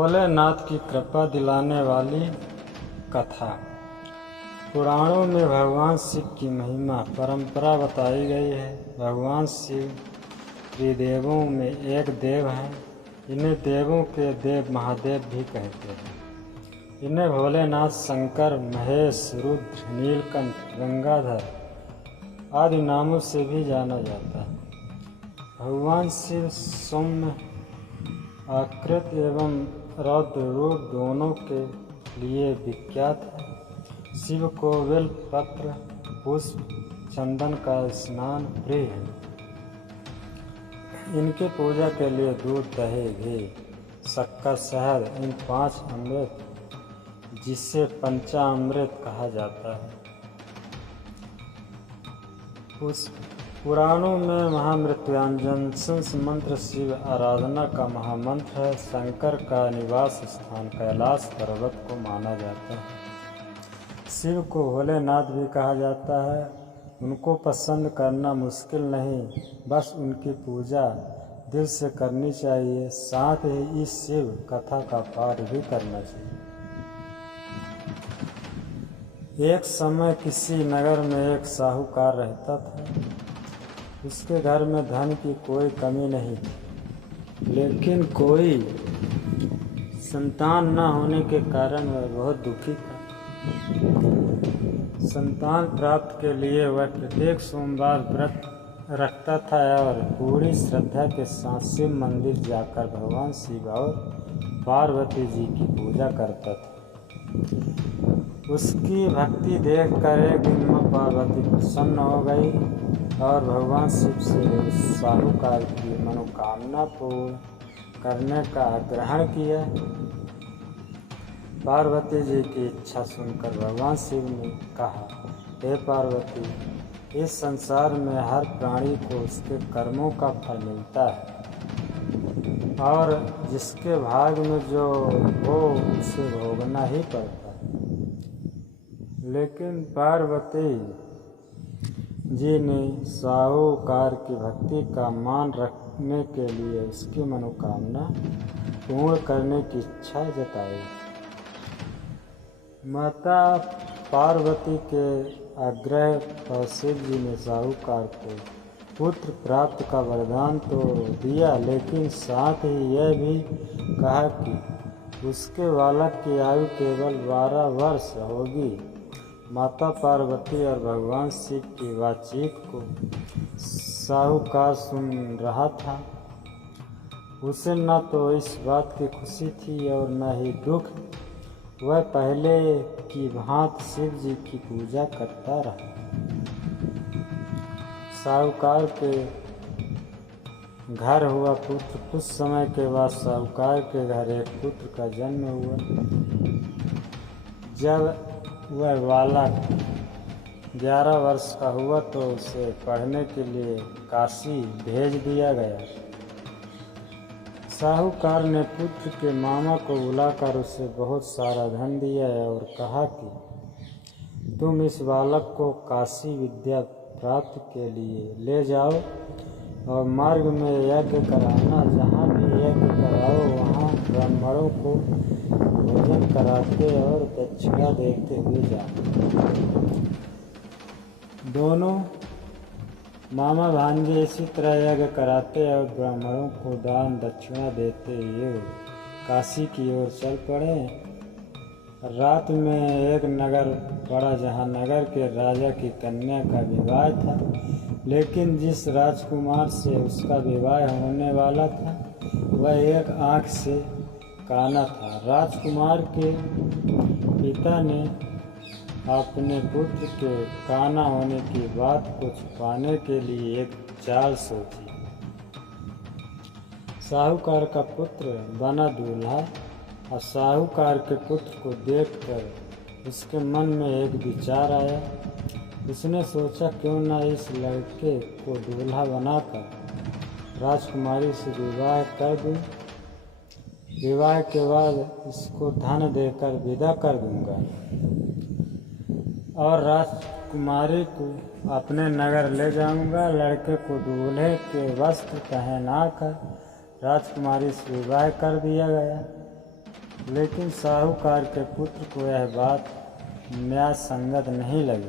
भोलेनाथ की कृपा दिलाने वाली कथा। पुराणों में भगवान शिव की महिमा परंपरा बताई गई है। भगवान शिव त्रिदेवों में एक देव हैं। इन्हें देवों के देव महादेव भी कहते हैं। इन्हें भोलेनाथ, शंकर, महेश, रुद्र, नीलकंठ, गंगाधर आदि नामों से भी जाना जाता है। भगवान शिव सौम्य आकृति एवं रौद्र रूप दोनों के लिए विख्यात है। शिव को बेल पत्र, पुष्प, चंदन का स्नान प्रिय है। इनके पूजा के लिए दूध, दही, घी, शक्कर, शहद इन 5 अमृत, जिसे पंचामृत कहा जाता है। पुराणों में महामृत्युंजय मंत्र शिव आराधना का महामंत्र है। शंकर का निवास स्थान कैलाश पर्वत को माना जाता है। शिव को भोलेनाथ भी कहा जाता है। उनको पसंद करना मुश्किल नहीं, बस उनकी पूजा दिल से करनी चाहिए। साथ ही इस शिव कथा का पाठ भी करना चाहिए। एक समय किसी नगर में एक साहूकार रहता था। उसके घर में धन की कोई कमी नहीं थी, लेकिन कोई संतान न होने के कारण वह बहुत दुखी था। संतान प्राप्त के लिए वह प्रत्येक सोमवार व्रत रखता था और पूरी श्रद्धा के साथ शिव मंदिर जाकर भगवान शिव और पार्वती जी की पूजा करता था। उसकी भक्ति देखकर एक दिन में पार्वती प्रसन्न हो गई और भगवान शिव से साहूकार की मनोकामना पूर्ण करने का आग्रह किया। पार्वती जी की इच्छा सुनकर भगवान शिव ने कहा, हे पार्वती, इस संसार में हर प्राणी को उसके कर्मों का फल मिलता है और जिसके भाग में जो हो उसे भोगना ही पड़ता है। लेकिन पार्वती जी ने साहूकार की भक्ति का मान रखने के लिए उसकी मनोकामना पूर्ण करने की इच्छा जताई। माता पार्वती के आग्रह पर शिव जी ने साहूकार को पुत्र प्राप्त का वरदान तो दिया, लेकिन साथ ही यह भी कहा कि उसके बालक की आयु केवल 12 वर्ष होगी। माता पार्वती और भगवान शिव की बातचीत को साहूकार सुन रहा था। उसे न तो इस बात की खुशी थी और न ही दुख। वह पहले की भांति शिव जी की पूजा करता रहा। साहूकार के घर हुआ पुत्र। कुछ समय के बाद साहूकार के घर एक पुत्र का जन्म हुआ। जब वह बालक 11 वर्ष का हुआ तो उसे पढ़ने के लिए काशी भेज दिया गया। साहूकार ने पुत्र के मामा को बुलाकर उसे बहुत सारा धन दिया और कहा कि तुम इस बालक को काशी विद्या प्राप्ति के लिए ले जाओ और मार्ग में यज्ञ कराना। जहाँ भी यज्ञ कराओ वहाँ ब्राह्मणों को भोजन कराते और दक्षिणा देते हुए जाओ। दोनों मामा भांजे इसी तरह यज्ञ कराते और ब्राह्मणों को दान दक्षिणा देते हुए काशी की ओर चल पड़े। रात में एक नगर पड़ा जहाँ नगर के राजा की कन्या का विवाह था, लेकिन जिस राजकुमार से उसका विवाह होने वाला था वह एक आँख से काना था। राजकुमार के पिता ने अपने पुत्र के काना होने की बात को छुपाने के लिए एक चाल सोची। साहूकार का पुत्र बना दूल्हा और साहूकार के पुत्र को देखकर उसके मन में एक विचार आया। उसने सोचा, क्यों न इस लड़के को दूल्हा बनाकर राजकुमारी से विवाह कर दूं। विवाह के बाद इसको धन देकर विदा कर दूंगा और राजकुमारी को अपने नगर ले जाऊंगा। लड़के को दूल्हे के वस्त्र पहनाकर राजकुमारी से विवाह कर दिया गया। लेकिन साहूकार के पुत्र को यह बात न्याय संगत नहीं लगी।